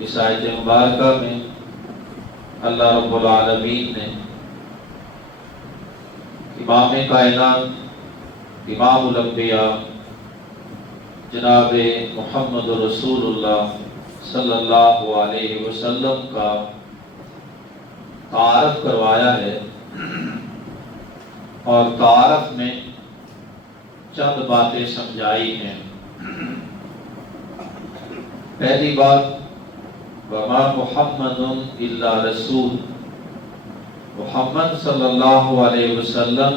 اس آیت مبارکہ میں اللہ رب العالمین نے امام کائنات، امام الانبیاء جناب محمد رسول اللہ صلی اللہ علیہ وسلم کا تعارف کروایا ہے، اور تعارف میں چند باتیں سمجھائی ہیں۔ پہلی بات، وما محمد الا رسول، محمد صلی اللہ علیہ وسلم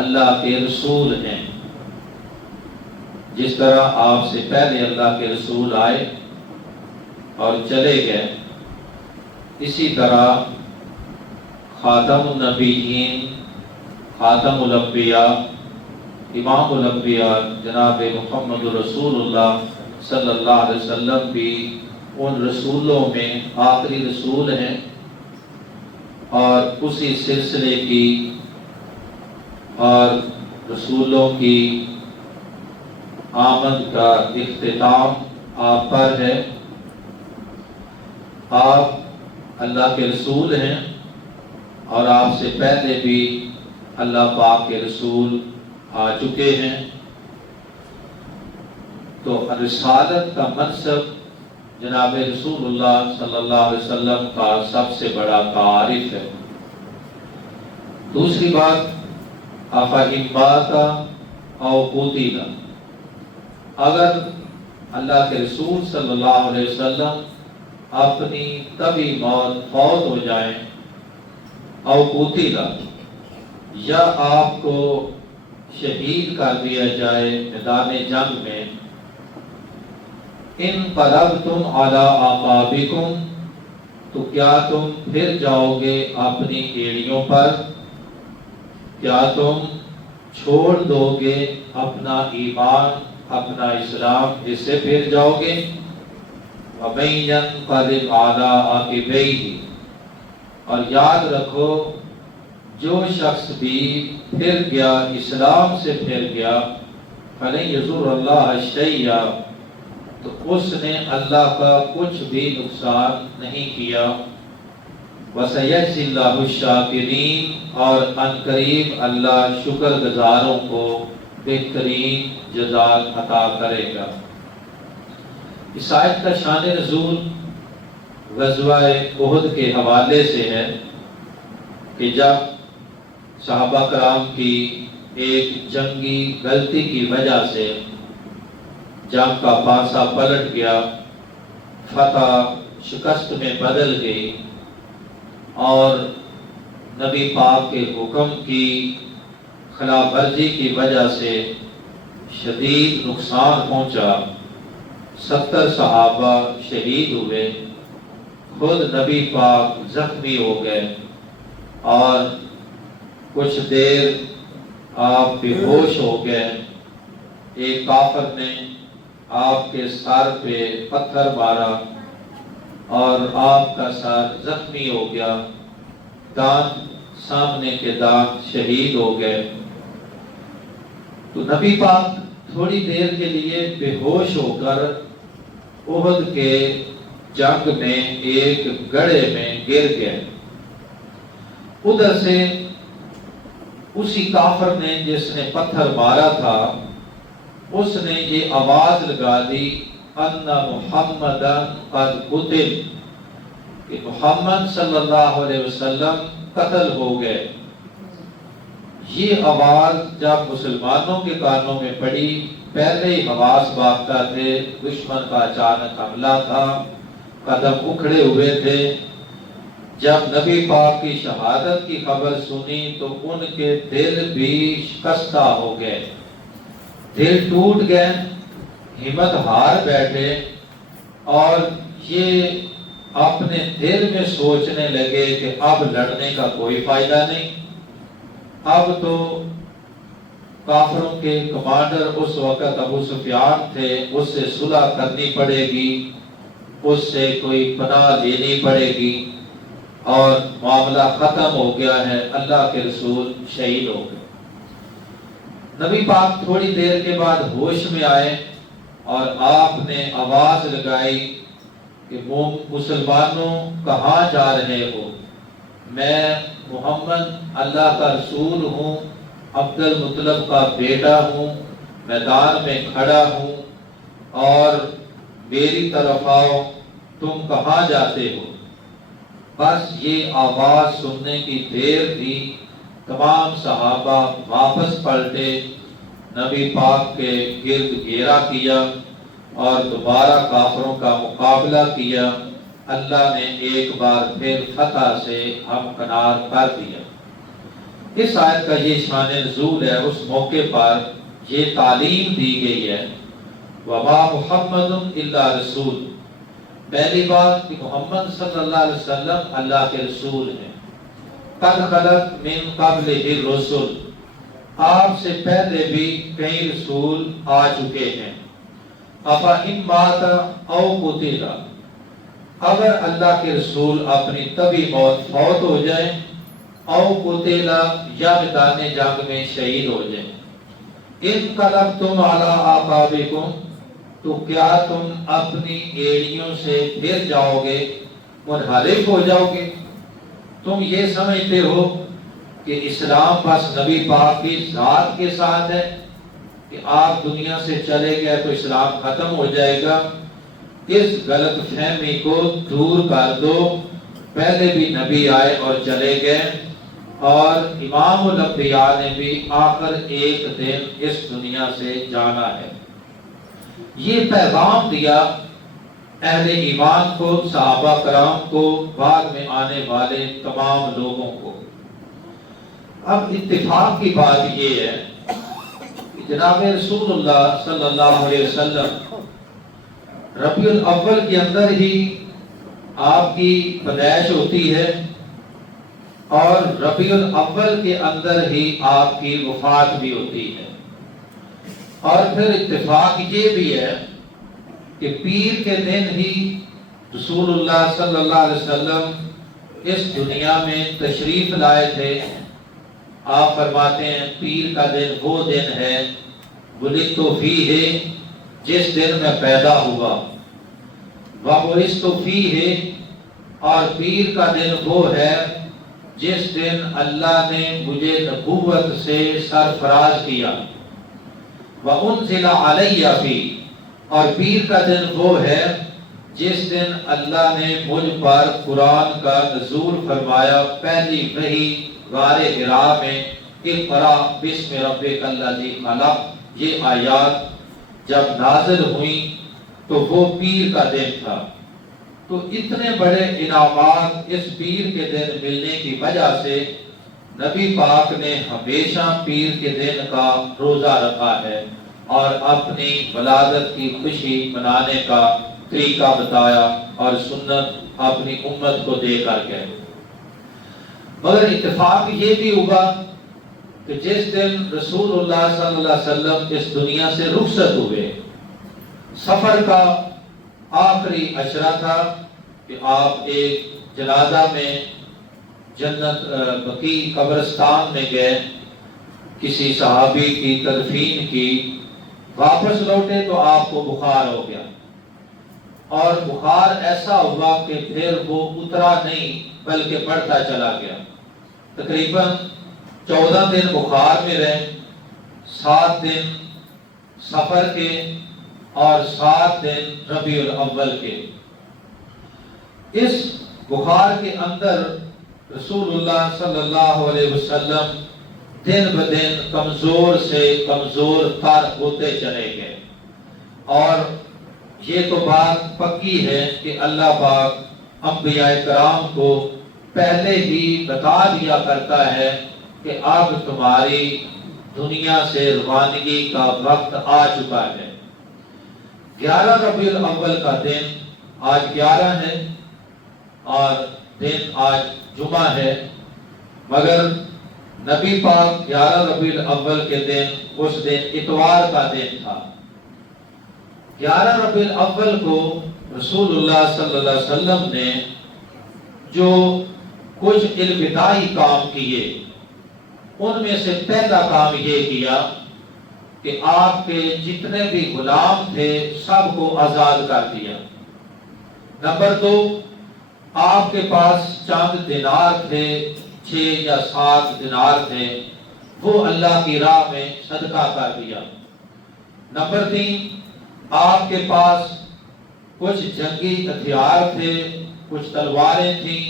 اللہ کے رسول ہیں۔ جس طرح آپ سے پہلے اللہ کے رسول آئے اور چلے گئے، اسی طرح خاتم النبیین، خاتم الانبیاء، امام الانبیاء جناب محمد رسول اللہ صلی اللہ علیہ وسلم بھی ان رسولوں میں آخری رسول ہیں، اور اسی سلسلے کی اور رسولوں کی آمد کا اختتام آپ پر ہے۔ آپ اللہ کے رسول ہیں، اور آپ سے پہلے بھی اللہ پاک کے رسول آ چکے ہیں۔ تو رسالت کا منصب جناب رسول اللہ صلی اللہ علیہ وسلم کا سب سے بڑا تعارف ہے۔ دوسری بات، أَفَإِنْ مَاتَ أَوْ قُتِلَ، اگر اللہ کے رسول صلی اللہ علیہ وسلم اپنی طبی موت فوت ہو جائیں، أَوْ قُتِلَ، یا آپ کو شہید کر دیا جائے میدان جنگ میں، انقلبتم علی اعقابکم، تو کیا تم پھر جاؤ گے اپنی ایڑیوں پر؟ کیا تم چھوڑ دو گے اپنا ایمان، اپنا اسلام، اس سے پھر جاؤ گے؟ وَمَن يَنقَلِبْ عَلَىٰ عَقِبَيْهِ، اور یاد رکھو جو شخص بھی پھر گیا، اسلام سے پھر گیا، فَلَن يَضُرَّ اللَّهَ شَيْئًا، تو اس نے اللہ کا کچھ بھی نقصان نہیں کیا۔ وَسَيَجْزِي اللَّهُ الشَّاكِرِينَ، اور عنقریب اللہ شکر گزاروں کو بہترین جزا عطا کرے گا۔ اس آیت کا شان نزول غزوہ احد کے حوالے سے ہے کہ جب صحابہ کرام کی ایک جنگی غلطی کی وجہ سے جنگ کا پانسا پلٹ گیا، فتح شکست میں بدل گئی، اور نبی پاک کے حکم کی خلاف ورزی کی وجہ سے شدید نقصان پہنچا، 70 صحابہ شہید ہوئے، خود نبی پاک زخمی ہو گئے، اور کچھ دیر آپ بے ہوش ہو گئے۔ ایک کافر نے آپ کے سر پہ پتھر مارا اور آپ کا سر زخمی ہو گیا، دانت سامنے کے دانت شہید ہو گئے۔ تو نبی پاک تھوڑی دیر کے لیے بے ہوش ہو کر احد کے جنگ میں ایک گڑھے میں گر گئے۔ ادھر سے اسی کافر نے جس نے پتھر مارا تھا، اس نے یہ آواز لگا دی، ان محمدا قد قتل، کہ محمد صلی اللہ علیہ وسلم قتل ہو گئے۔ یہ آواز جب مسلمانوں کے کانوں میں پڑی، پہلے ہی حواس باختہ تھے، دشمن کا اچانک حملہ تھا، قدم اکھڑے ہوئے تھے۔ جب نبی پاک کی شہادت کی خبر سنی تو ان کے دل بھی شکستہ ہو گئے، دل ٹوٹ گئے، ہمت ہار بیٹھے، اور یہ اپنے دل میں سوچنے لگے کہ اب لڑنے کا کوئی فائدہ نہیں، اب تو کافروں کے کمانڈر اس وقت ابو سفیان تھے، اس سے صلح کرنی پڑے گی، اس سے کوئی پناہ لینی پڑے گی، اور معاملہ ختم ہو گیا ہے، اللہ کے رسول شہید ہو گئے۔ نبی پاک تھوڑی دیر کے بعد ہوش میں آئے اور آپ نے آواز لگائی، کہ وہ مسلمانوں کہاں جا رہے ہو؟ میں محمد اللہ کا رسول ہوں، عبد المطلب کا بیٹا ہوں، میدان میں کھڑا ہوں، اور میری طرف آؤ، تم کہاں جاتے ہو؟ بس یہ آواز سننے کی دیر تھی، تمام صحابہ واپس پلٹے، نبی پاک کے گرد گھیرا کیا اور دوبارہ کافروں کا مقابلہ کیا۔ اللہ نے ایک بار پھر فتح سے ہمکنار کر دیا۔ اس آیت کا یہ شان نزول ہے، اس موقع پر یہ تعلیم دی گئی ہے، وَمَا مُحَمَّدٌ إِلَّا رسول۔ پہلی بات کہ محمد صلی اللہ علیہ وسلم اللہ کے رسول ہیں۔ قَدْ خَلَتْ مِن قَبْلِهِ الرُّسُلُ، آپ سے پہلے بھی کئی رسول آ چکے ہیں۔ أَفَإِن مَاتَ أَوْ قُتِلَ، اگر اللہ کے رسول اپنی طبی موت فوت ہو جائیں، او قتل یا میدان جنگ میں شہید ہو جائیں، انقلبتم علی اعقابکم، تو کیا تم اپنی ایڑیوں سے پھر جاؤ گے، منحرف ہو جاؤ گے؟ تم یہ سمجھتے ہو کہ اسلام بس نبی پاک کی ذات کے ساتھ ہے، کہ آپ دنیا سے چلے گئے تو اسلام ختم ہو جائے گا؟ اس غلط فہمی کو دور کر دو۔ پہلے بھی نبی آئے اور چلے گئے، اور امام الانبیاء نے بھی آخر ایک دن اس دنیا سے جانا ہے۔ یہ پیغام دیا اہل ایمان کو، صحابہ کرام کو، بعد میں آنے والے تمام لوگوں کو۔ اب اتفاق کی بات یہ ہے کہ جناب رسول اللہ صلی اللہ علیہ وسلم ربیع الاول کے اندر ہی آپ کی پیدائش ہوتی ہے، اور ربیع الاول کے اندر ہی آپ کی وفات بھی ہوتی ہے۔ اور پھر اتفاق یہ بھی ہے کہ پیر کے دن ہی رسول اللہ صلی اللہ علیہ وسلم اس دنیا میں تشریف لائے تھے۔ آپ فرماتے ہیں پیر کا دن وہ دن ہے ولدت فیہ، جس دن میں پیدا ہوا، وبعثت فیہ، اور پیر کا دن وہ ہے جس دن اللہ نے مجھے نبوت سے سرفراز کیا، وانزل علی فیہ، اور پیر کا دن وہ ہے جس دن اللہ نے مجھ پر قرآن کا نزول فرمایا، پہلی وحی غار حرا میں، اقرأ بسم ربک الذی خلق، یہ آیات جب نازل ہوئیں تو وہ پیر کا دن تھا۔ تو اتنے بڑے انعامات اس پیر کے دن ملنے کی وجہ سے نبی پاک نے ہمیشہ پیر کے دن کا روزہ رکھا ہے، اور اپنی ولادت کی خوشی منانے کا طریقہ بتایا اور سنت اپنی امت کو دے کر کے۔ مگر اتفاق یہ بھی ہوا کہ جس دن رسول اللہ صلی اللہ علیہ وسلم اس دنیا سے رخصت ہوئے، سفر کا آخری عشرہ تھا کہ آپ ایک جنازہ میں جنت بقیع قبرستان میں گئے، کسی صحابی کی تدفین کی، واپس لوٹے تو آپ کو بخار ہو گیا، اور بخار ایسا ہوا کہ پھر وہ اترا نہیں بلکہ بڑھتا چلا گیا۔ تقریباً 14 دن بخار میں رہے، 7 دن سفر کے اور 7 دن ربیع الاول کے۔ اس بخار کے اندر رسول اللہ صلی اللہ علیہ وسلم دن بدن کمزور سے کمزور تر ہوتے چلے گئے، اور یہ تو بات پکی ہے کہ اللہ پاک انبیاء کرام کو پہلے ہی بتا دیا کرتا ہے کہ اب تمہاری دنیا سے روانگی کا وقت آ چکا ہے۔ 11 ربیع الاول کا دن آج 11 ہے، اور دن آج جمعہ ہے، مگر نبی پاک 11 ربیع الاول کے دن اس دن اتوار کا دن تھا۔ 11 ربیع الاول کو رسول اللہ صلی اللہ علیہ وسلم نے جو کچھ الوداعی کام کیے، ان میں سے پہلا کام یہ کیا کہ آپ کے جتنے بھی غلام تھے سب کو آزاد کر دیا۔ نمبر 2، آپ کے پاس چند دینار تھے، 6 یا 7 دینار تھے، وہ اللہ کی راہ میں صدقہ کر دیا۔ نمبر 3، آپ کے پاس کچھ جنگی ہتھیار تھے، کچھ تلواریں تھیں،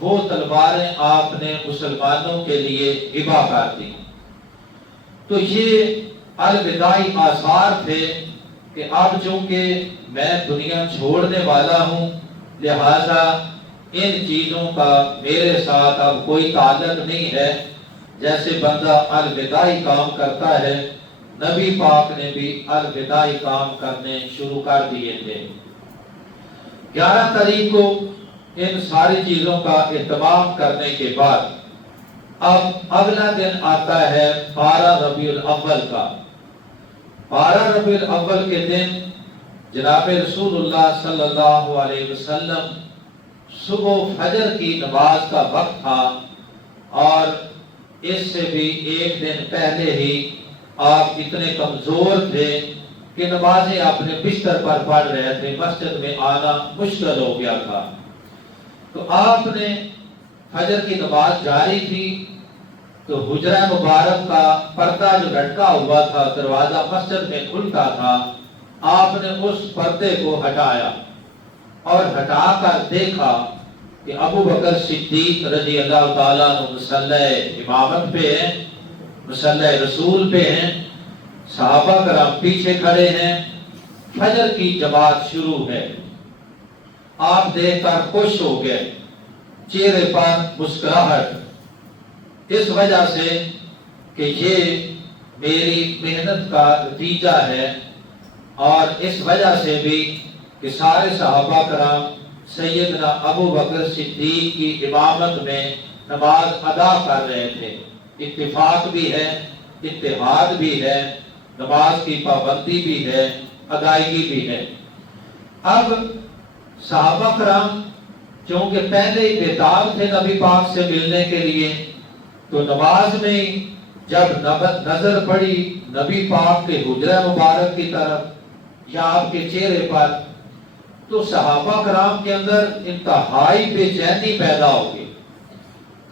وہ تلواریں آپ نے مسلمانوں کے لیے ہبہ کر دی۔ تو یہ الوداعی آثار تھے کہ اب چونکہ میں دنیا چھوڑنے والا ہوں، لہذا ان چیزوں کا میرے ساتھ اب کوئی تعلق نہیں ہے۔ جیسے بندہ الوداعی کام کرتا ہے، نبی پاک نے بھی الوداعی کام کرنے شروع کر دیے تھے۔ 11 تاریخ کو ان ساری چیزوں کا اہتمام کرنے کے بعد اب اگلا دن آتا ہے 12 ربیع الاول کا۔ 12 ربیع الاول کے دن جناب رسول اللہ صلی اللہ علیہ وسلم صبح فجر کی نماز کا وقت تھا، اور اس سے بھی ایک دن پہلے ہی آپ اتنے کمزور تھے کہ نمازیں اپنے بستر پر پڑھ رہے تھے، مسجد میں آنا مشکل ہو گیا تھا۔ تو آپ نے فجر کی نماز جاری تھی، تو حجرہ مبارک کا پردہ جو لٹکا ہوا تھا، دروازہ مسجد میں کھلتا تھا، آپ نے اس پردے کو ہٹایا اور ہٹا کر دیکھا کہ ابو بکر صدیق رضی اللہ تعالیٰ عنہ مصلی امامت پہ ہیں، مصلی رسول پہ ہیں، صحابہ کرام پیچھے کھڑے ہیں، فجر کی جماعت شروع ہے۔ آپ دیکھ کر خوش ہو گئے، چہرے پر مسکراہٹ، اس وجہ سے کہ یہ میری محنت کا نتیجہ ہے، اور اس وجہ سے بھی کہ سارے صحابہ کرام سیدنا ابو بکر صدیق کی امامت میں نماز ادا کر رہے تھے۔ اتفاق بھی ہے، اتحاد بھی ہے، نماز کی پابندی بھی ہے، ادائیگی بھی ہے۔ اب صحابہ کرام چونکہ پہلے ہی بیتاب تھے نبی پاک سے ملنے کے لیے، تو نماز میں جب نظر پڑی نبی پاک کے حجرہ مبارک کی طرف یا آپ کے چہرے پر، تو صحابہ کرام کے اندر انتہائی بے چینی پیدا ہو گئی۔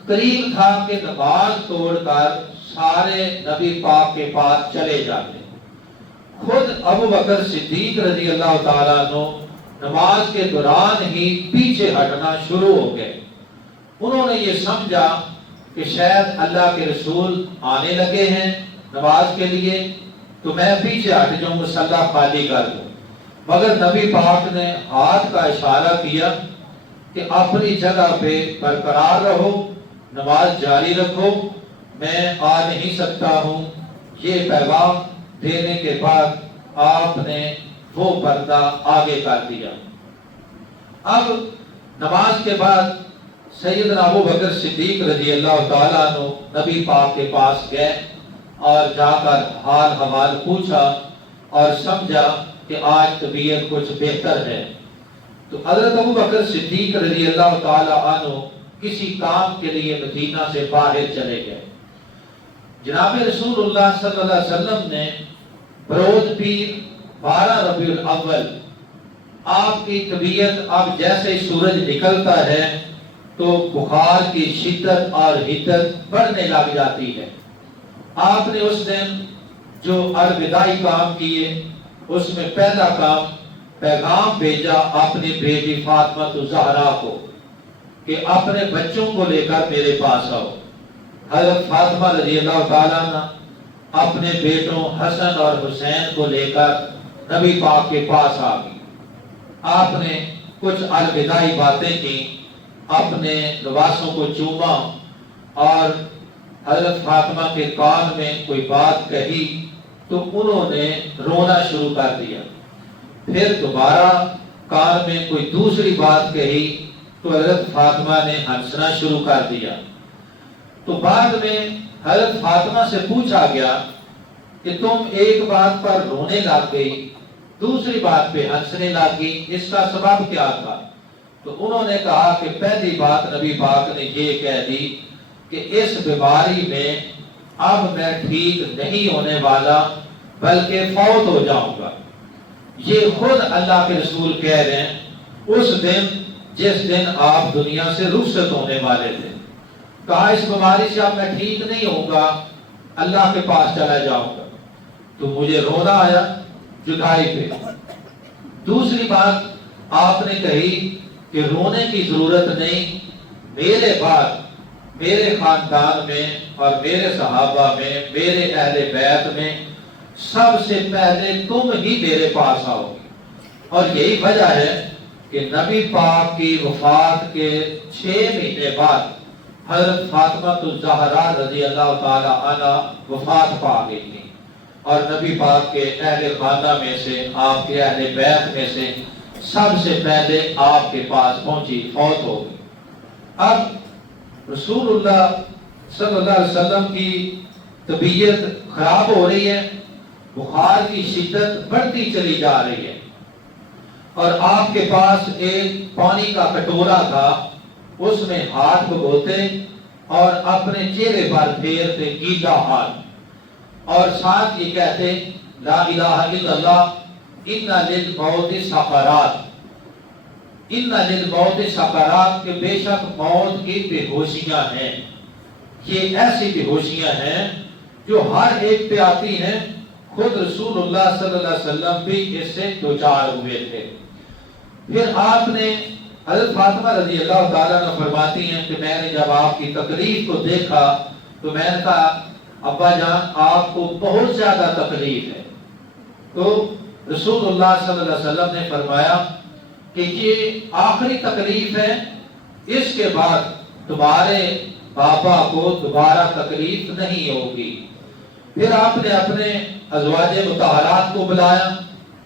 قریب تھا کہ نماز توڑ کر سارے نبی پاک کے پاس چلے جاتے۔ خود ابو بکر صدیق رضی اللہ تعالیٰ عنہ نماز کے دوران ہی پیچھے ہٹنا شروع ہو گئے۔ انہوں نے یہ سمجھا کہ شاید اللہ کے رسول آنے لگے ہیں نماز کے لیے، تو میں پیچھے ہٹ جاؤں، مصلی خالی کر دوں۔ مگر نبی پاک نے ہاتھ کا اشارہ کیا کہ اپنی جگہ پہ برقرار رہو، نماز جاری رکھو، میں آ نہیں سکتا ہوں۔ یہ پیغام دینے کے بعد آپ نے وہ پردہ آگے کر دیا۔ اب نماز کے بعد سیدنا ابو بکر صدیق رضی اللہ تعالیٰ عنہ نبی پاک کے پاس گئے اور جا کر حال حوال پوچھا اور سمجھا کہ آج طبیعت کچھ بہتر ہے۔ تو حضرت ابو بکر صدیق رضی اللہ تعالیٰ عنہ کسی کام کے لیے مدینہ سے باہر چلے گئے۔ جناب رسول اللہ صلی اللہ علیہ وسلم نے بروز پیر 12 ربیع الاول آپ کی طبیعت اب جیسے سورج نکلتا ہے تو بخار کی شدت اور حدت بڑھنے لگ جاتی ہے۔ آپ نے اس دن جو الوداعی کام کیے، اس میں پہلا کام پیغام بھیجا اپنی بیٹی فاطمہ الزہرا کو کہ اپنے بچوں کو لے کر میرے پاس آؤ۔ حضرت فاطمہ رضی اللہ تعالیٰ عنہ اپنے بیٹوں حسن اور حسین کو لے کر نبی پاک کے پاس آ گئی۔ آپ نے کچھ الوداعی باتیں کی، اپنے لباسوں کو چوما اور حضرت فاطمہ کے کان میں کوئی بات کہی تو انہوں نے رونا شروع کر دیا۔ پھر دوبارہ کان میں کوئی دوسری بات کہی تو حضرت فاطمہ نے ہنسنا شروع کر دیا۔ تو بعد میں حضرت فاطمہ سے پوچھا گیا کہ تم ایک بات پر رونے لگ گئی، دوسری بات پہ ہنسنے لگی، اس کا سبب کیا تھا؟ تو انہوں نے کہا کہ پہلی بات نبی پاک نے یہ کہہ دی کہ اس بیماری میں اب میں ٹھیک نہیں ہونے والا بلکہ فوت ہو جاؤں گا۔ یہ خود اللہ کے رسول کہہ رہے ہیں اس دن جس دن آپ دنیا سے رخصت ہونے والے تھے. کہا اس بیماری سے اب میں ٹھیک نہیں ہوں گا, اللہ کے پاس چلا جاؤں گا. تو مجھے رونا آیا جدائی پہ. دوسری بات آپ نے کہی کہ رونے کی ضرورت نہیں, میرے بعد میرے خاندان میں اور میرے صحابہ میں, میرے اہل بیت میں سب سے پہلے تم ہی میرے پاس آؤ گے. اور یہی وجہ ہے کہ نبی پاک کی وفات کے 6 مہینے بعد حضرت فاطمہ الزہرا رضی اللہ تعالی عنہ وفات پا گئی تھی, اور نبی پاک کے اہل خانہ میں سے, آپ کے اہل بیت میں سے سب سے پہلے آپ کے پاس پہنچی, فوت ہو گئی. اب رسول اللہ صلی اللہ علیہ وسلم کی طبیعت خراب ہو رہی ہے, بخار کی شدت بڑھتی چلی جا رہی ہے, اور آپ کے پاس ایک پانی کا کٹورا تھا, اس میں ہاتھ بھگوتے اور اپنے چہرے پر پھیرتے گیلا ہاتھ, اور ساتھ یہ کہتے لا الہ الا اللہ ان للموت سکرات, ان للموت سکرات, کہ بے شک موت کی بے ہوشیاں ہیں. یہ ایسی بے ہوشیاں ہیں جو ہر ایک پہ آتی ہیں. خود رسول اللہ صلی اللہ علیہ وسلم بھی اس سے دوچار ہوئے تھے. پھر آپ نے حضرت فاطمہ رضی اللہ تعالیٰ عنہ فرماتی ہیں کہ میں نے جب آپ کی تکلیف کو دیکھا تو میں نے کہا ابا جان آپ کو بہت زیادہ تکلیف ہے. تو رسول اللہ صلی اللہ علیہ وسلم نے فرمایا کہ یہ آخری تکلیف ہے, اس کے بعد تمہارے بابا کو دوبارہ تکلیف نہیں ہوگی. پھر آپ نے اپنے ازواج مطہرات کو بلایا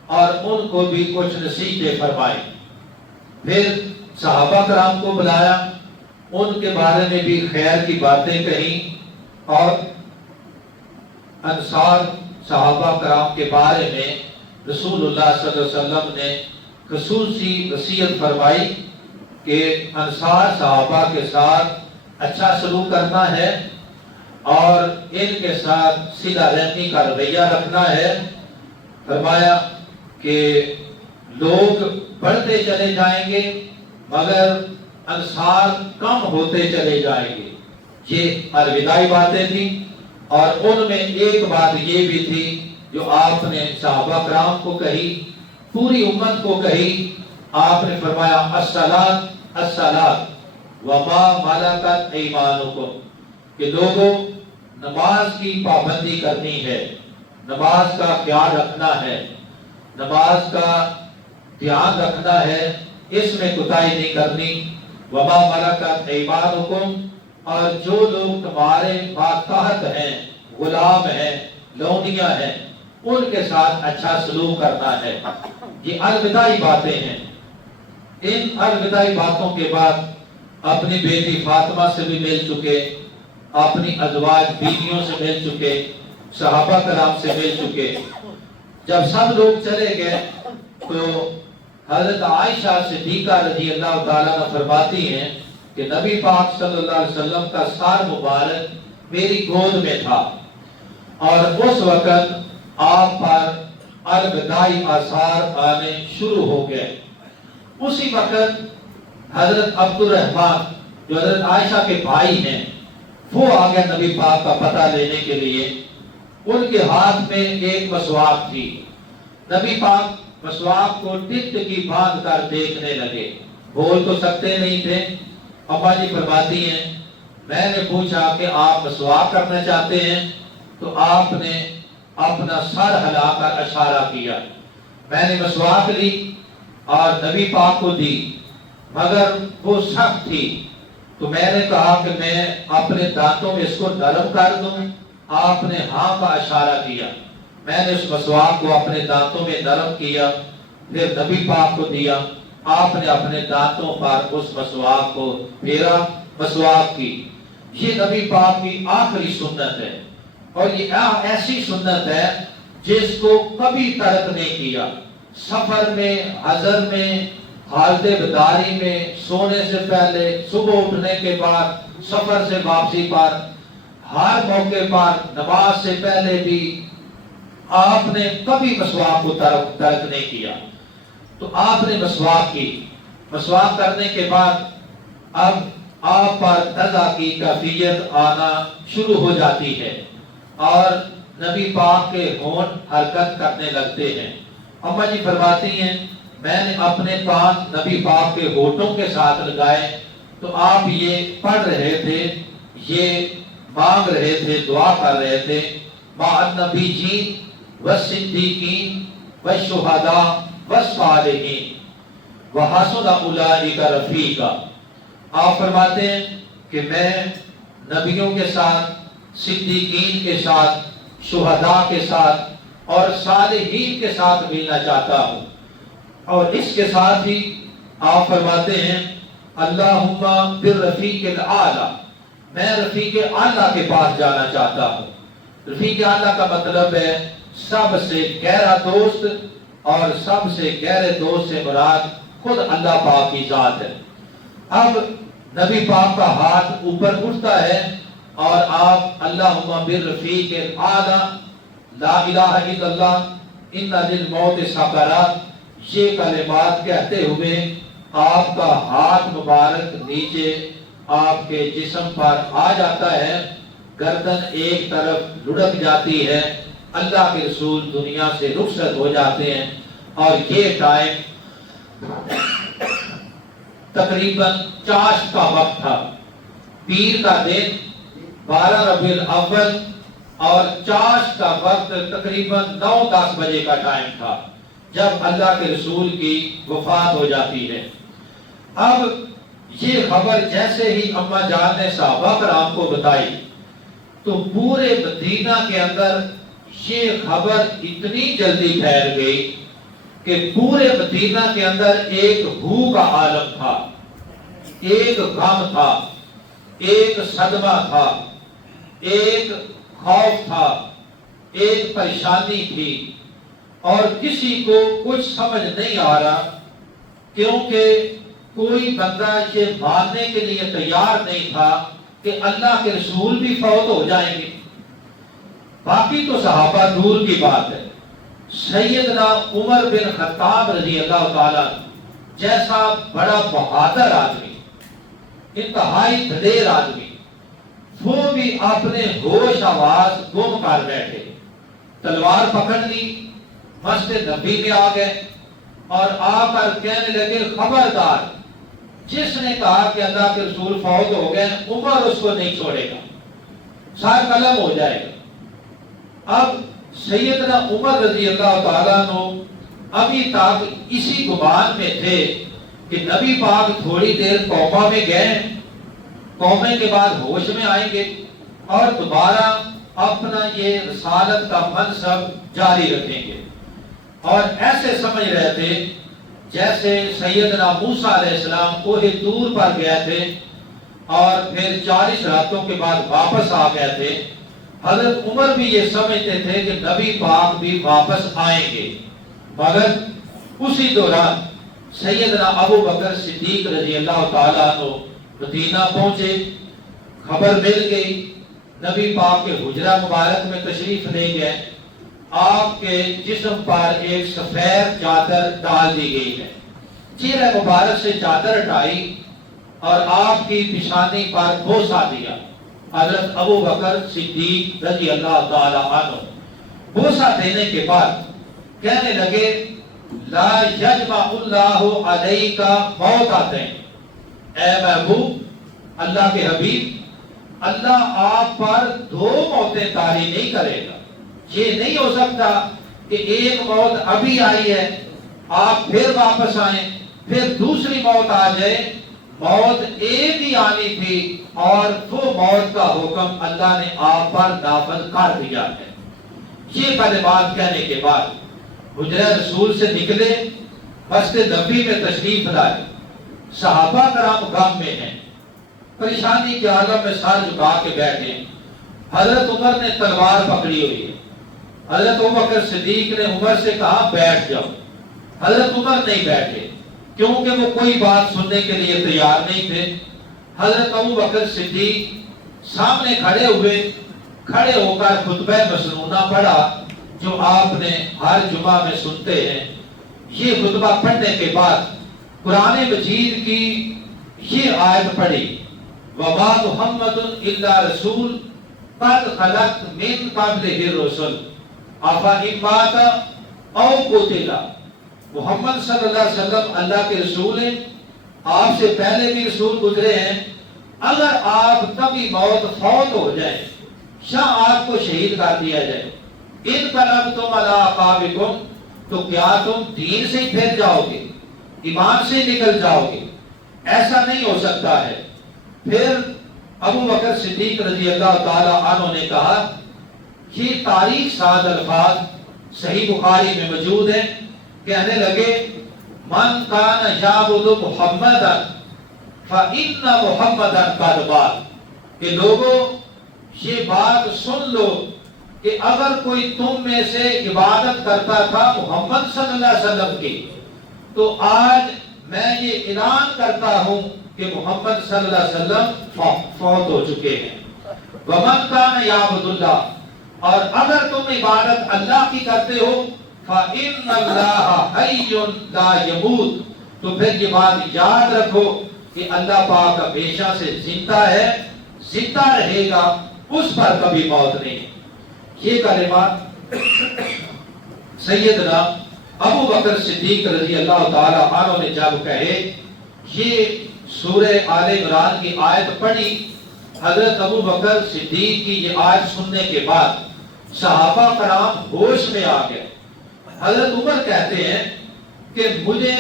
اور ان کو بھی کچھ نصیحتیں فرمائی. پھر صحابہ کرام کو بلایا, ان کے بارے میں بھی خیر کی باتیں کہیں, اور انصار صحابہ کرام کے بارے میں رسول اللہ صلی اللہ علیہ وسلم نے خصوصی وصیت فرمائی کہ انصار صحابہ کے ساتھ اچھا سلوک کرنا ہے اور ان کے ساتھ صلہ رحمی کا رویہ رکھنا ہے. فرمایا کہ لوگ بڑھتے چلے جائیں گے مگر انصار کم ہوتے چلے جائیں گے. یہ الوداعی باتیں تھیں, اور ان میں ایک بات یہ بھی تھی جو آپ نے صحابہ کرام کو کہی, پوری امت کو کہی. آپ نے فرمایا الصلاۃ الصلاۃ وما ملکت ایمانکم, کہ لوگوں نماز کی پابندی کرنی ہے, نماز کا خیال رکھنا ہے, نماز کا دھیان رکھنا ہے, اس میں کوتاہی نہیں کرنی. وما ملکت ایمانکم, اور جو لوگ تمہارے ماتحت ہیں, غلام ہیں, لونڈیاں ہیں, ان کے ساتھ اچھا سلوک کرنا ہے. یہ الوداعی باتیں ہیں. ان الوداعی باتوں کے بعد اپنی بیٹی فاطمہ سے بھی مل چکے, اپنی ازواج بیویوں سے مل چکے, صحابہ کرام سے مل چکے. جب سب لوگ چلے گئے تو حضرت عائشہ صدیقہ رضی اللہ تعالیٰ عنہ فرماتی ہیں کہ نبی پاک صلی اللہ علیہ وسلم کا سر مبارک میری گود میں تھا, اور اس وقت آپ پر الوداعی آثار آنے شروع ہو گئے. اسی وقت حضرت عبد الرحمن جو حضرت عائشہ کے بھائی ہیں وہ آ گئے نبی پاک کا پتہ لینے کے لیے. ان کے ہاتھ میں ایک مسواک تھی. نبی پاک مسواک کو ٹک ٹکی باندھ کر دیکھنے لگے, بول تو سکتے نہیں تھے. اما جی فرماتی ہیں میں نے پوچھا کہ آپ مسواک کرنا چاہتے ہیں, تو آپ نے اپنا سر ہلا کر اشارہ کیا. میں نے مسواک لی اور نبی پاک کو دی, مگر وہ سخت تھی, تو میں نے کہا کہ میں اپنے دانتوں میں اس کو نرم کر دوں. آپ نے ہاں کا اشارہ کیا. میں نے اس مسواک کو اپنے دانتوں میں نرم کیا, پھر نبی پاک کو دیا. آپ نے اپنے دانتوں پر اس مسواک کو پھیرا, مسواک کی. یہ نبی پاک کی آخری سنت ہے, اور یہ ایسی سنت ہے جس کو کبھی ترک نہیں کیا. سفر میں, حضر میں, حالت بیداری میں, سونے سے پہلے, صبح اٹھنے کے بعد, سفر سے واپسی پر, ہر موقع پر, نماز سے پہلے بھی آپ نے کبھی مسواک کو ترک نہیں کیا. تو آپ نے مسواک کی. مسواک کرنے کے بعد اب آپ پر نزع کی کیفیت آنا شروع ہو جاتی ہے اور نبی پاک کے ہونٹ حرکت کرنے لگتے ہیں۔ اماں جی فرماتی ہیں میں نے اپنے کان نبی پاک کے ہونٹوں کے ساتھ لگائے تو آپ یہ پڑھ رہے تھے، یہ مانگ رہے تھے، دعا کر رہے تھے، مع النبیین والصدیقین والشہداء والصالحین وحسن اولئک رفیقا۔ آپ فرماتے ہیں کہ میں نبیوں کے ساتھ، صدیقین کے ساتھ، شہداء کے ساتھ اور صالحین کے ساتھ ملنا چاہتا ہوں، اور اس کے ساتھ ہی آپ فرماتے ہیں اللہم بالرفیق الاعلی، میں رفیق اعلیٰ کے پاس جانا چاہتا ہوں۔ رفیق اعلیٰ کا مطلب ہے سب سے گہرا دوست، اور سب سے گہرے دوست سے مراد خود اللہ پاک کی ذات ہے۔ اب نبی پاک کا ہاتھ اوپر اٹھتا ہے اور آپ اللہم بالرفیق الاعلی، لا الہ الا اللہ، ان للموت سکرات، یہ کلمات کہتے ہوئے آپ کا ہاتھ مبارک نیچے آپ کے جسم پر آ جاتا ہے، گردن ایک طرف لڑک جاتی ہے، اللہ کے رسول دنیا سے رخصت ہو جاتے ہیں۔ اور یہ ٹائم تقریباً چاشت کا وقت تھا، پیر کا دن 12 ربیع الاول، اور چاشت کا وقت تقریباً 9-10 بجے کا ٹائم تھا جب اللہ کے رسول کی وفات ہو جاتی ہے۔ اب یہ خبر جیسے ہی اماں جان نے صحابہ کرام کو بتائی تو پورے مدینہ کے اندر یہ خبر اتنی جلدی پھیل گئی کہ پورے مدینہ کے اندر ایک ہو کا عالم تھا، ایک غم تھا، ایک صدمہ تھا، ایک خوف تھا، ایک پریشانی تھی، اور کسی کو کچھ سمجھ نہیں آ رہا، کیونکہ کوئی بندہ یہ ماننے کے لیے تیار نہیں تھا کہ اللہ کے رسول بھی فوت ہو جائیں گے۔ باقی تو صحابہ دور کی بات ہے، سیدنا عمر بن خطاب رضی اللہ تعالیٰ جیسا بڑا بہادر آدمی، انتہائی دلیر آدمی، وہ بھی اپنے ہوش آواز گم کر بیٹھے، تلوار پکڑ لی، مسجد نبی میں آ گئے اور آ کر کہنے لگے خبردار، جس نے کہا کہ اللہ کے رسول فوت ہو گئے عمر اس کو نہیں چھوڑے گا، سار قلم ہو جائے گا۔ اب سیدنا عمر رضی اللہ تعالیٰ عنہ ابھی تک اسی گمان میں تھے کہ نبی پاک تھوڑی دیر کوفہ میں گئے، کوفے کے بعد ہوش میں آئیں گے اور دوبارہ اپنا یہ رسالت کا منصب جاری رکھیں گے، اور ایسے سمجھ رہے تھے جیسے سیدنا موسیٰ علیہ السلام کوہ طور پر گئے تھے اور پھر 40 راتوں کے بعد واپس آ گئے تھے۔ حضرت عمر بھی یہ سمجھتے تھے کہ نبی پاک بھی واپس آئیں گے، مگر اسی دوران سیدنا ابو بکر صدیق رضی اللہ تعالیٰ عنہ مدینہ پہنچے، خبر مل گئی، نبی پاک کے حجرہ مبارک میں تشریف لے گئے، آپ کے جسم پر ایک سفید چادر ڈال دی گئی ہے، چہرہ مبارک سے چادر ہٹائی اور آپ کی پیشانی پر بوسہ دیا۔ حضرت ابو بکر صدیق رضی اللہ تعالی عنہ بوسہ دینے کے بعد کہنے لگے لا یجمع اللہ علیک موتتین، اے محبوب اللہ کے حبیب، اللہ آپ پر 2 موتیں طاری نہیں کرے گا۔ یہ نہیں ہو سکتا کہ ایک موت ابھی آئی ہے، آپ پھر واپس آئیں، پھر دوسری موت آ جائے۔ موت ایک ہی آنی تھی اور وہ موت کا حکم اللہ نے آپ پر نافذ کر دیا ہے۔ یہ کلمات کہنے کے بعد حجرہ رسول سے نکلے، مسجد نبی میں تشریف لائے، صحابہ کرام غم میں ہیں، پریشانی کے عالم میں سر جھکا کے بیٹھے۔ حضرت عمر نے تلوار پکڑی ہوئی ہے، حضرت ابوبکر صدیق نے عمر سے کہا بیٹھ جاؤ، حضرت عمر نہیں بیٹھے کیونکہ وہ کوئی بات سننے کے لیے تیار نہیں تھے۔ حضرت ابوبکر صدیق سامنے کھڑے ہوئے، کھڑے ہو کر خطبہ مسنونہ پڑھا جو آپ نے ہر جمعہ میں سنتے ہیں۔ یہ خطبہ پڑھنے کے بعد قرآن مجید کی یہ آیت پڑھی، وَمَا مُحَمَّدٌ إِلَّا رَسُولٌ قَدْ خَلَتْ مِن قَبْلِهِ الرُّسُلُ أَفَإِن مَاتَ أَوْ قُتِلَ۔ محمد صلی اللہ علیہ وسلم اللہ کے رسول ہیں، آپ سے پہلے بھی رسول گزرے ہیں، اگر آپ کبھی فوت ہو جائے یا آپ کو شہید کر دیا جائے، انقلبتم علی اعقابکم، تو کیا تم دین سے پھر جاؤ گے، ایمان سے نکل جاؤ گے؟ ایسا نہیں ہو سکتا ہے۔ پھر ابو بکر صدیق رضی اللہ تعالی عنہ نے کہا، یہ تاریخ ساز الفاظ صحیح بخاری میں موجود ہیں، کہنے لگے من کان یعبد محمدا فإن محمدا قد مات، کہ لوگوں یہ بات سن لو کہ اگر کوئی تم میں سے عبادت کرتا تھا محمد صلی اللہ علیہ وسلم کی، تو آج میں یہ اعلان کرتا ہوں کہ محمد صلی اللہ علیہ وسلم فوت ہو چکے ہیں۔ وَمَن كَانَ يَعْبُدُ اللَّهَ، اور اگر تم عبادت اللہ کی کرتے ہو، فَإِنَّ اللَّهَ حَيٌّ لَا يَمُوتُ، تو پھر یہ بات یاد رکھو کہ اللہ پاک ہمیشہ سے زندہ ہے، زندہ رہے گا، اس پر کبھی موت نہیں۔ یہ کلمات سیدنا ابو بکر صدیق رضی اللہ تعالی عنہ نے جب کہے، یہ سورہ آل عمران کی آیت پڑھی، حضرت ابو بکر صدیق کی یہ آیت سننے کے بعد صحابہ کرام ہوش میں آ گئے۔ حضرت عمر کہتے ہیں کہ مجھے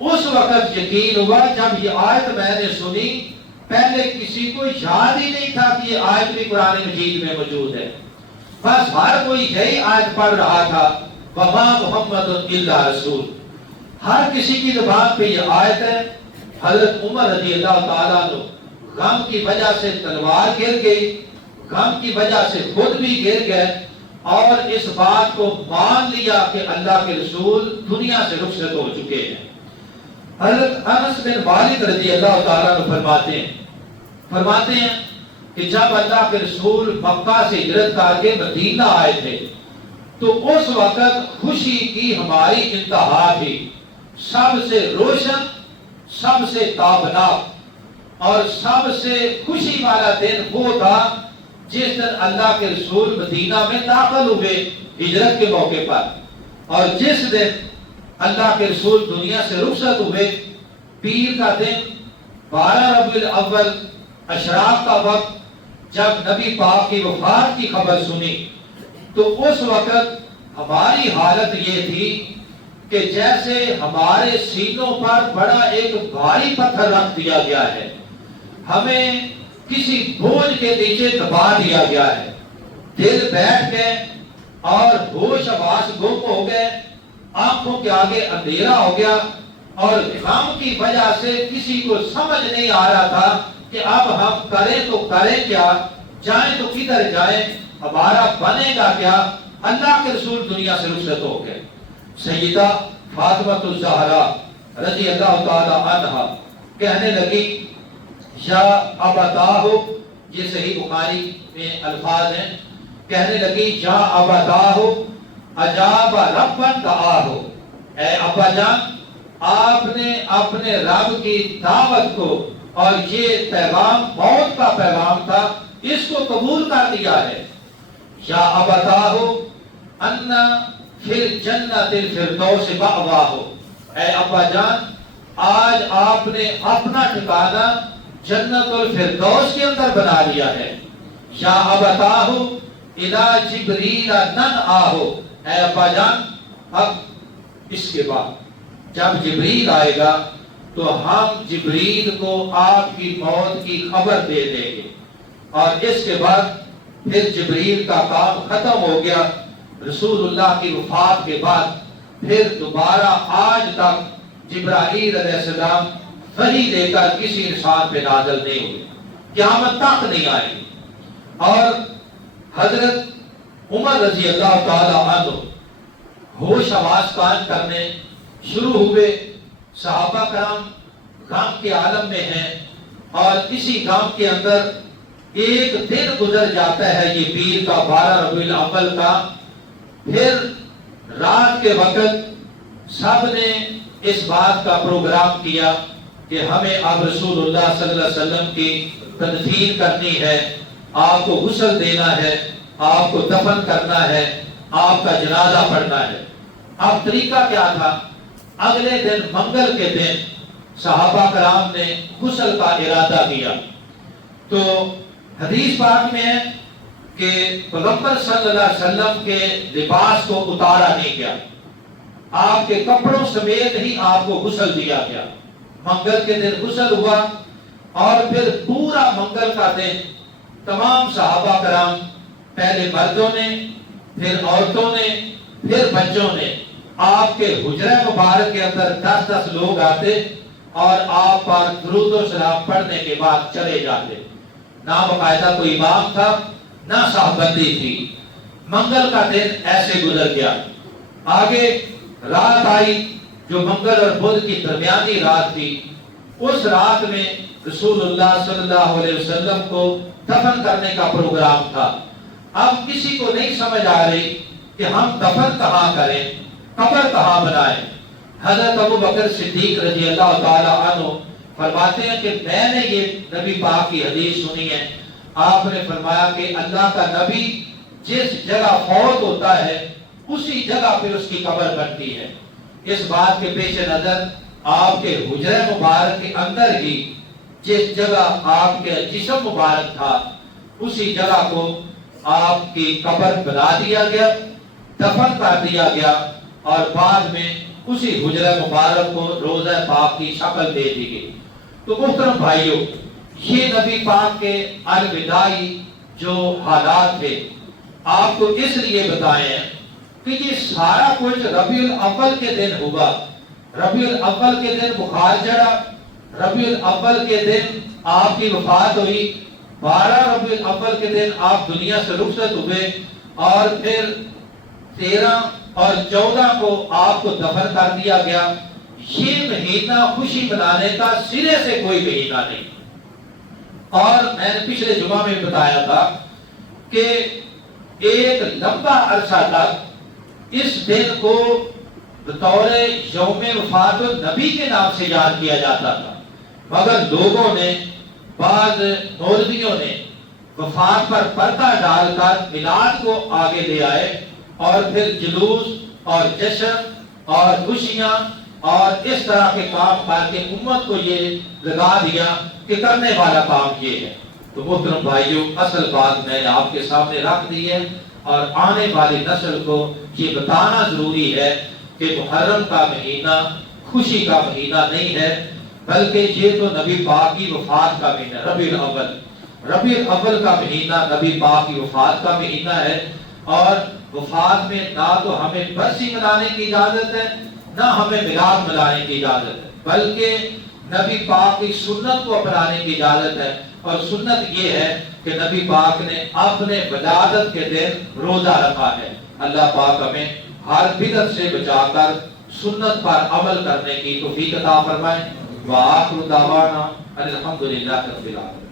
اس وقت یقین ہوا جب یہ آیت میں نے سنی، پہلے کسی کو یاد ہی نہیں تھا کہ یہ آیت بھی قرآن مجید میں موجود ہے، بس ہر کوئی یہی آیت پڑھ رہا تھا، وَمَا مُحَمَّدٌ إِلَّا رَسُولٌ، ہر کسی کی زبان پہ یہ آیت ہے۔ حضرت عمر رضی اللہ تعالیٰ عنہ غم کی وجہ سے تلوار گر گئی، غم کی وجہ سے خود بھی گر گئے، اور اس بات کو مان لیا کہ اللہ کے رسول دنیا سے رخصت ہو چکے ہیں۔ حضرت انس بن مالک رضی اللہ تعالیٰ عنہ فرماتے ہیں کہ جب اللہ کے رسول مکہ سے ہجرت کر کے مدینہ آئے تھے تو اس وقت خوشی کی ہماری انتہا تھی، سب سے روشن، سب سے تابناک اور سب سے خوشی والا دن وہ تھا جس دن اللہ کے رسول مدینہ میں داخل ہوئے ہجرت کے موقع پر، اور جس دن اللہ کے رسول دنیا سے رخصت ہوئے، پیر کا دن 12 ربیع الاول اشراق کا وقت، جب نبی پاک کی وفات کی خبر سنی تو اس وقت ہماری حالت یہ تھی کہ جیسے ہمارے سینوں پر بڑا ایک بھاری پتھر رکھ دیا گیا ہے، ہمیں کسی بوجھ کے نیچے دبا دیا گیا ہے، دل بیٹھ گئے اور ہوش حواس گم ہو گئے، آنکھوں کے آگے اندھیرا ہو گیا، اور غم کی وجہ سے کسی کو سمجھ نہیں آ رہا تھا کہ اب ہم کریں تو کریں کیا، جائیں تو کدھر جائیں، ہمارا بنے گا کیا۔ اللہ کے رسول دنیا سے رخصت ہو گئے۔ سیدہ فاطمہ الزہرا رضی اللہ تعالی عنہا کہنے لگی، یا ابتاہ، یہ صحیح بخاری میں الفاظ ہیں، کہنے لگی یا ابتاہ اجاب ربن دعاہ، اے ابا جان، آپ نے اپنے رب کی دعوت کو، اور یہ پیغام موت کا پیغام تھا، اس کو قبول کر لیا ہے۔ یا ابتاہ ان فی الجنت الفردوس مأواہ، اے ابا جان، آج آپ نے اپنا ٹھکانہ جنت الفردوس کے اندر بنا لیا ہے۔ یا ابتاہ الی جبریل ننعاہ، اے ابا جان، اب اس کے بعد جب جبریل آئے گا تو ہم جبریل کو آپ کی موت کی خبر دے دیں گے، اور اس کے بعد پھر جبریل کا کام ختم ہو گیا۔ رسول اللہ کی وفات کے بعد پھر دوبارہ آج تک جبرائیل علیہ السلام وحی لے کر کسی انسان پہ نازل نہیں ہوئے، قیامت تک نہیں آئے گی۔ اور حضرت عمر رضی اللہ تعالی عنہ ہوش حواس قائم کرنے شروع ہوئے، صحابہ کرام غم کے عالم میں ہیں، اور اسی غم کے اندر ایک دن گزر جاتا ہے یہ پیر کا 12 ربیع الاول کا، پھر رات کے وقت سب نے اس بات کا پروگرام کیا کہ ہمیں اب رسول اللہ صلی اللہ علیہ وسلم کی تدفین کرنی ہے، آپ کو غسل دینا ہے، آپ کو دفن کرنا ہے، آپ کا جنازہ پڑھنا ہے۔ اب طریقہ کیا تھا؟ اگلے دن منگل کے دن صحابہ کرام نے غسل کا ارادہ کیا۔ تو حدیث پاک میں ہے کہ پیغمبر صلی اللہ علیہ وسلم کے لباس کو اتارا نہیں گیا، آپ کے کپڑوں سمیت ہی آپ کو غسل دیا گیا۔ منگل کے دن غسل ہوا اور پھر پورا منگل کا دن تمام صحابہ کرام، پہلے مردوں نے، پھر عورتوں نے، پھر بچوں نے، آپ کے حجرہ مبارک کے اندر 10 لوگ آتے اور آپ پر درود و سلام پڑھنے کے بعد چلے جاتے۔ نہ باقاعدہ کوئی امام تھا، نہ صحبندی تھی۔ منگل کا دن ایسے گزر گیا۔ آگے رات آئی جو منگل اور بدھ کی درمیانی رات تھی۔ اس رات میں رسول اللہ صلی اللہ علیہ وسلم کو دفن کرنے کا پروگرام تھا۔ اب کسی کو نہیں سمجھ آ رہی کہ ہم دفن کہاں کریں، قبر کہاں بنائیں۔ حضرت ابو بکر صدیق رضی اللہ تعالی عنہ فرماتے ہیں کہ میں نے یہ نبی پاک کی حدیث سنی ہے، آپ نے فرمایا کہ اللہ کا نبی جس جگہ فوت ہوتا ہے اسی جگہ پہ اس کی قبر بنتی ہے۔ اس بات کے پیش نظر آپ کے حجرہ مبارک کے اندر ہی جس جگہ آپ کے جسم مبارک تھا اسی جگہ کو آپ کی قبر بنا دیا گیا، دفن کر دیا گیا، اور بعد میں اسی حجرہ مبارک کو روضہ پاک کی شکل دے دی گئی۔ تو محترم بھائیوں، یہ نبی پاک کے الوداعی جو حالات تھے آپ کو اس لیے بتائے ہیں کہ یہ سارا کچھ ربیع الاول کے دن ہوگا۔ ربیع الاول کے دن بخار چڑھا، ربیع الاول کے دن آپ کی وفات ہوئی، 12 ربیع الاول کے دن آپ دنیا سے رخصت ہوئے، اور پھر 13 اور 14 کو آپ کو دفن کر دیا گیا۔ یہ مہینہ خوشی منانے کا سرے سے کوئی مہینہ نہیں۔ اور میں نے پچھلے جمعہ میں بتایا تھا کہ ایک لمبا عرصہ تک اس دن کو بطور یوم وفات النبی کے نام سے یاد کیا جاتا تھا، مگر لوگوں نے، بعض مولویوں نے وفات پر پردہ ڈال کر میلاد کو آگے لے آئے، اور پھر جلوس اور جشن اور خوشیاں اور اس طرح کے کام کر کے امت کو یہ لگا دیا کہ کرنے والا کام یہ ہے۔ تو محترم بھائیوں، اصل بات میں نے آپ کے سامنے رکھ دی ہے، اور آنے والی نسل کو یہ بتانا ضروری ہے کہ محرم کا مہینہ خوشی کا مہینہ نہیں ہے، بلکہ یہ تو نبی پاک کی وفات کا مہینہ، ربیع الاول کا مہینہ نبی پاک کی وفات کا مہینہ ہے۔ اور وفات میں نہ تو ہمیں برسی منانے کی اجازت ہے، نہ ہمیں میلاد منانے کی اجازت ہے، بلکہ نبی پاک کی سنت کو اپنانے کی اجازت ہے۔ اور سنت یہ ہے کہ نبی پاک نے اپنے ولادت کے دن روزہ رکھا ہے۔ اللہ پاک ہمیں ہر بدعت سے بچا کر سنت پر عمل کرنے کی توفیق عطا فرمائے۔ وآخر دعوانا الحمدللہ رب العالمین۔